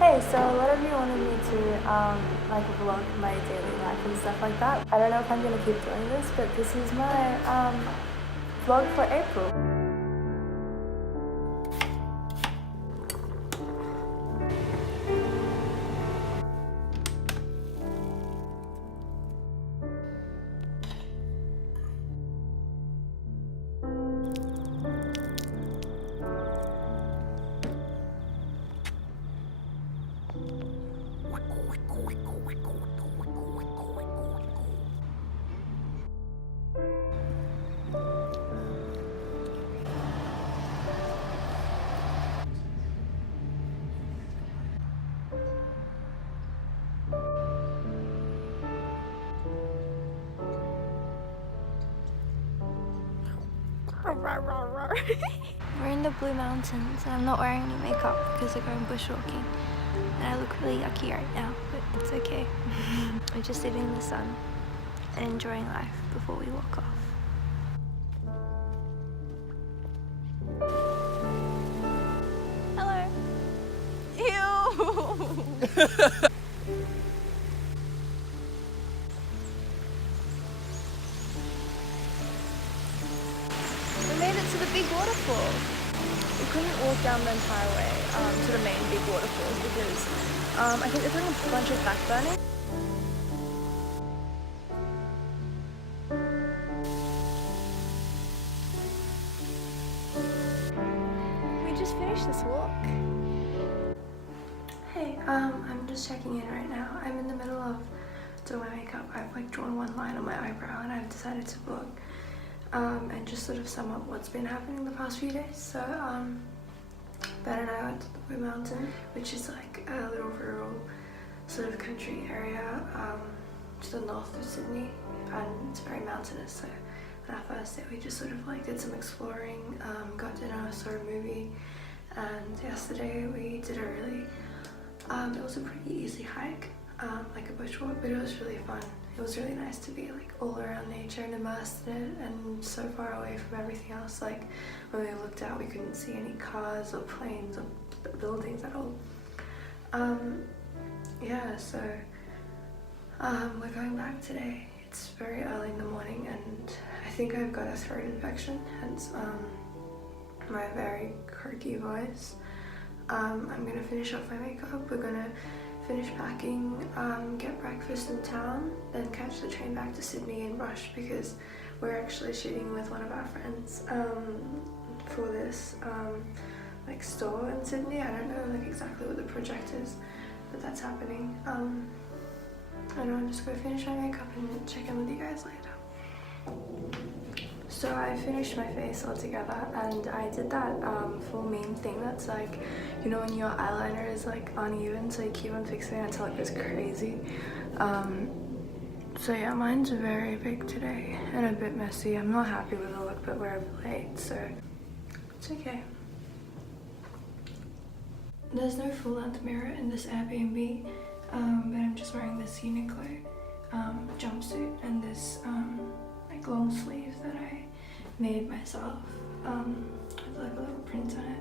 Hey, so a lot of you wanted me to like vlog my daily life and stuff like that. I don't know if I'm gonna keep doing this, but this is my vlog for April. We're in the Blue Mountains and I'm not wearing any makeup because we're going bushwalking and I look really yucky right now, but it's okay. We're just sitting in the sun and enjoying life before we walk off. Hello. Ew. We made it to the big waterfall. We couldn't walk down the entire way to the main big waterfalls because I think they're doing a bunch of backburning. We just finished this walk. Hey, I'm just checking in right now. I'm in the middle of doing my makeup. I've like drawn one line on my eyebrow and I've decided to vlog. And just sort of sum up what's been happening the past few days. So Ben and I went to the Blue Mountain, which is like a little rural sort of country area to the north of Sydney, and it's very mountainous. So on our first day we just sort of like did some exploring, got dinner, saw a movie, and yesterday we did a really it was a pretty easy hike, like a bushwalk, but it was really fun. It was really nice to be like all around nature and immersed in it and so far away from everything else. Like when we looked out we couldn't see any cars or planes or buildings at all. Yeah, so we're going back today. It's very early in the morning and I think I've got a throat infection, hence my very croaky voice. I'm gonna finish off my makeup. We're gonna finish packing, get breakfast in town, then catch the train back to Sydney and rush because we're actually shooting with one of our friends for this like store in Sydney. I don't know like exactly what the project is, but that's happening. I know I'm just gonna finish my makeup and check in with you guys later. So I finished my face all together and I did that full meme thing that's like, you know when your eyeliner is like uneven, so you keep on fixing it until it goes crazy. So yeah, mine's very big today and a bit messy. I'm not happy with the look, but we're late, so it's okay. There's no full-length mirror in this Airbnb, but I'm just wearing this Uniqlo jumpsuit and this like long sleeve that I made myself with like a little print on it.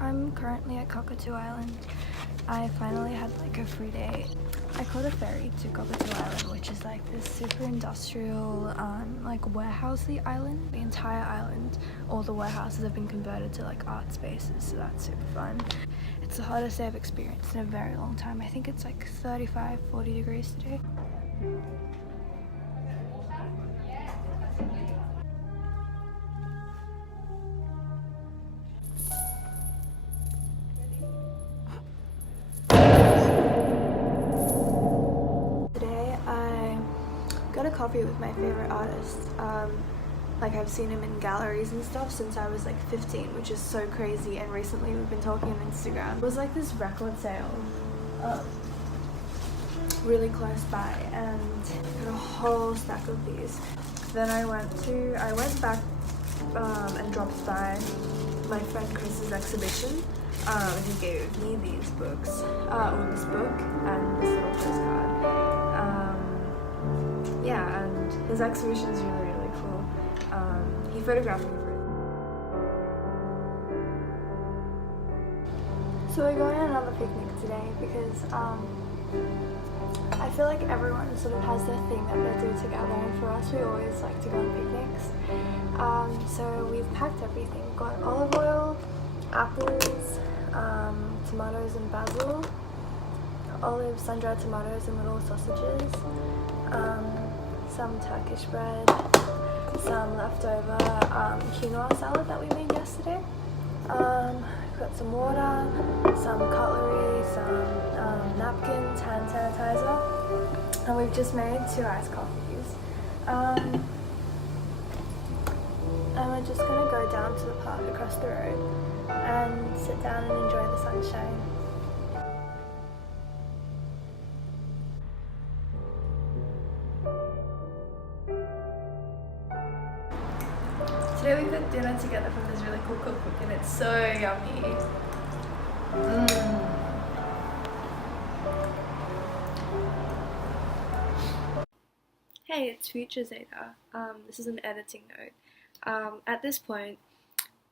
I'm currently at Cockatoo Island. I finally had like a free day. I caught a ferry to Cockatoo Island, which is like this super industrial, like warehousey island. The entire island, all the warehouses have been converted to like art spaces, so that's super fun. It's the hottest day I've experienced in a very long time. I think it's like 35, 40 degrees today. Got a coffee with my favorite artist. Like I've seen him in galleries and stuff since I was like 15, which is so crazy. And recently we've been talking on Instagram. It was like this record sale really close by, and got a whole stack of these. Then I went back and dropped by my friend Chris's exhibition. He gave me these books, or this book and this little postcard. Yeah, and his exhibition is really, really cool. He photographed me for it. So we're going on another picnic today because I feel like everyone sort of has their thing that they do together, and for us we always like to go on picnics. So we've packed everything. We've got olive oil, apples, tomatoes and basil, olives, sun-dried tomatoes and little sausages, some Turkish bread, some leftover quinoa salad that we made yesterday. We've got some water, some cutlery, some napkins, hand sanitizer, and we've just made 2 iced coffees. And we're just gonna go down to the park across the road and sit down and enjoy the sunshine. Today we've had dinner together from this really cool cookbook and it's so yummy. Hey, it's Future Zeta. This is an editing note. At this point,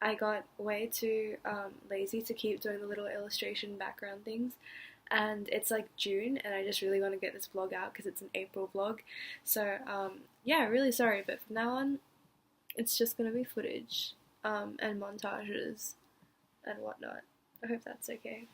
I got way too lazy to keep doing the little illustration background things, and it's like June and I just really want to get this vlog out because it's an April vlog. So yeah, really sorry, but from now on it's just gonna be footage and montages and whatnot. I hope that's okay.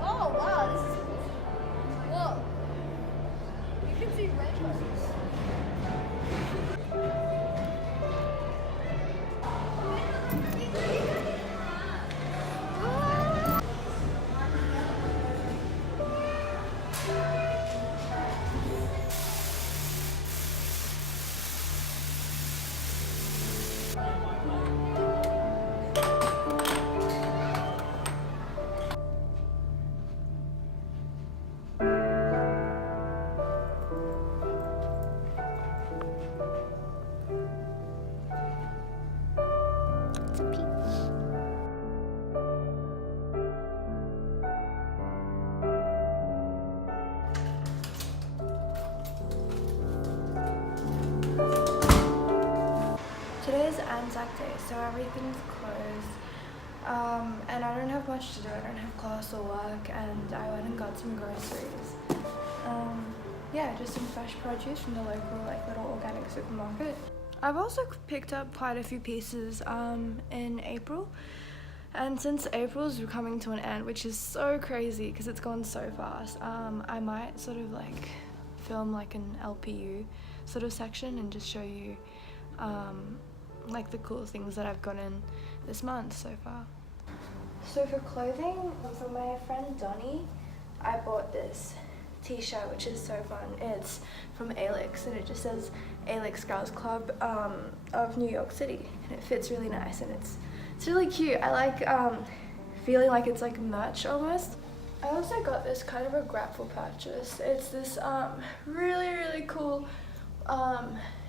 Oh wow, this is cool. Whoa. You can see rainbows. Today is Anzac Day, so everything's closed, and I don't have much to do. I don't have class or work, and I went and got some groceries. Yeah, just some fresh produce from the local little organic supermarket. I've also picked up quite a few pieces in April, and since April's coming to an end, which is so crazy because it's gone so fast, I might sort of like film like an LPU sort of section and just show you like the cool things that I've gotten this month so far. So for clothing, from my friend Donnie, I bought this t-shirt which is so fun. It's from Alix and it just says Alix Girls Club of New York City, and it fits really nice and it's really cute. I like feeling like it's like merch almost. I also got this kind of regretful purchase. It's this really cool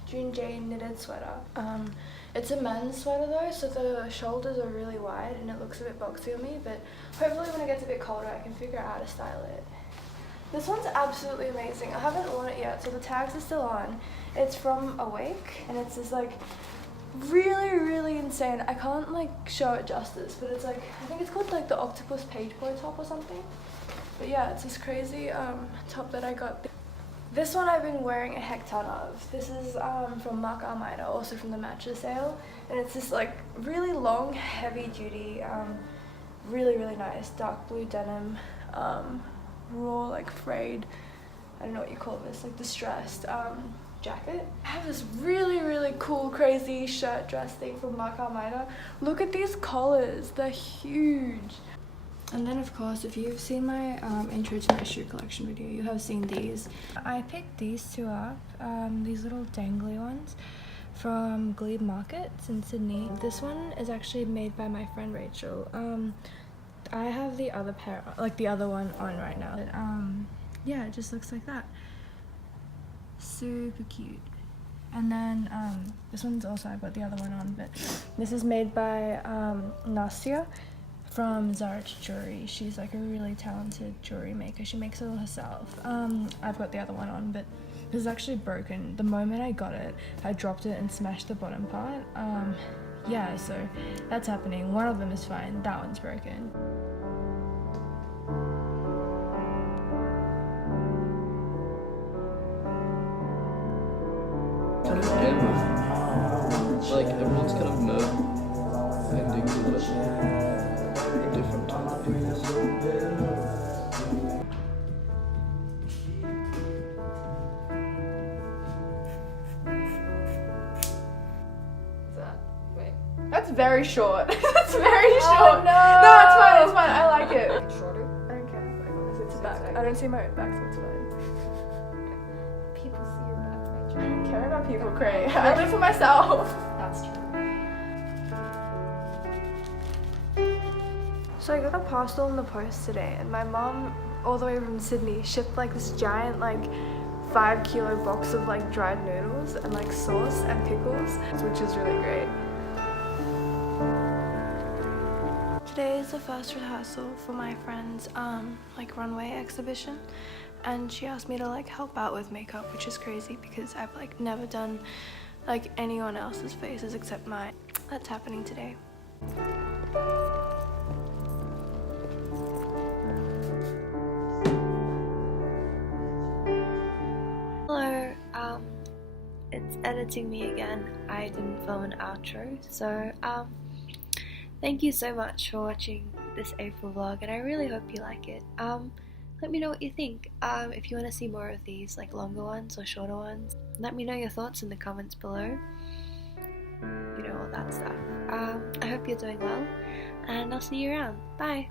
June Jane knitted sweater. It's a men's sweater though, so the shoulders are really wide and it looks a bit boxy on me, but hopefully when it gets a bit colder I can figure out how to style it. This one's absolutely amazing. I haven't worn it yet, so the tags are still on. It's from Awake and it's this like really insane, I can't like show it justice, but it's like, I think it's called like the Octopus Page Boy top or something. But yeah, it's this crazy top that I got. This one I've been wearing a heck ton of. This is from Marc Almeida, also from the Matches sale. And it's this like really long, heavy duty, really nice dark blue denim, raw like frayed, I don't know what you call this, like distressed jacket. I have this really cool crazy shirt dress thing from Mark Almeida. Look at these collars, they're huge. And then of course, if you've seen my intro to my shoe collection video, you have seen these. I picked these two up, these little dangly ones from Glebe Markets in Sydney. This one is actually made by my friend Rachel. I have the other pair, like the other one on right now. But, yeah, it just looks like that. Super cute. And then this one's also, I've got the other one on, but this is made by Nastia from Zarich Jewelry. She's like a really talented jewelry maker. She makes it all herself. I've got the other one on, but this is actually broken. The moment I got it, I dropped it and smashed the bottom part. Yeah, so that's happening. One of them is fine, that one's broken. Kind of scary. Like everyone's kind of ending to a different time of things. That's very short. That's very short. No, it's fine, it's fine. I like it. Shorter. I don't care. It's back. I don't see my own back, so it's fine. People see your back, I right? don't care about people, Cray. I live for myself. That's true. So I got a parcel in the post today, and my mom, all the way from Sydney, shipped like this giant, like 5 kilo box of like dried noodles and like sauce and pickles, which is really great. Today is the first rehearsal for my friend's like runway exhibition, and she asked me to like help out with makeup, which is crazy because I've like never done like anyone else's faces except mine. That's happening today. Hello, it's editing me again. I didn't film an outro, so thank you so much for watching this April vlog, and I really hope you like it. Let me know what you think. If you want to see more of these, like longer ones or shorter ones, let me know your thoughts in the comments below. You know, all that stuff. I hope you're doing well, and I'll see you around. Bye!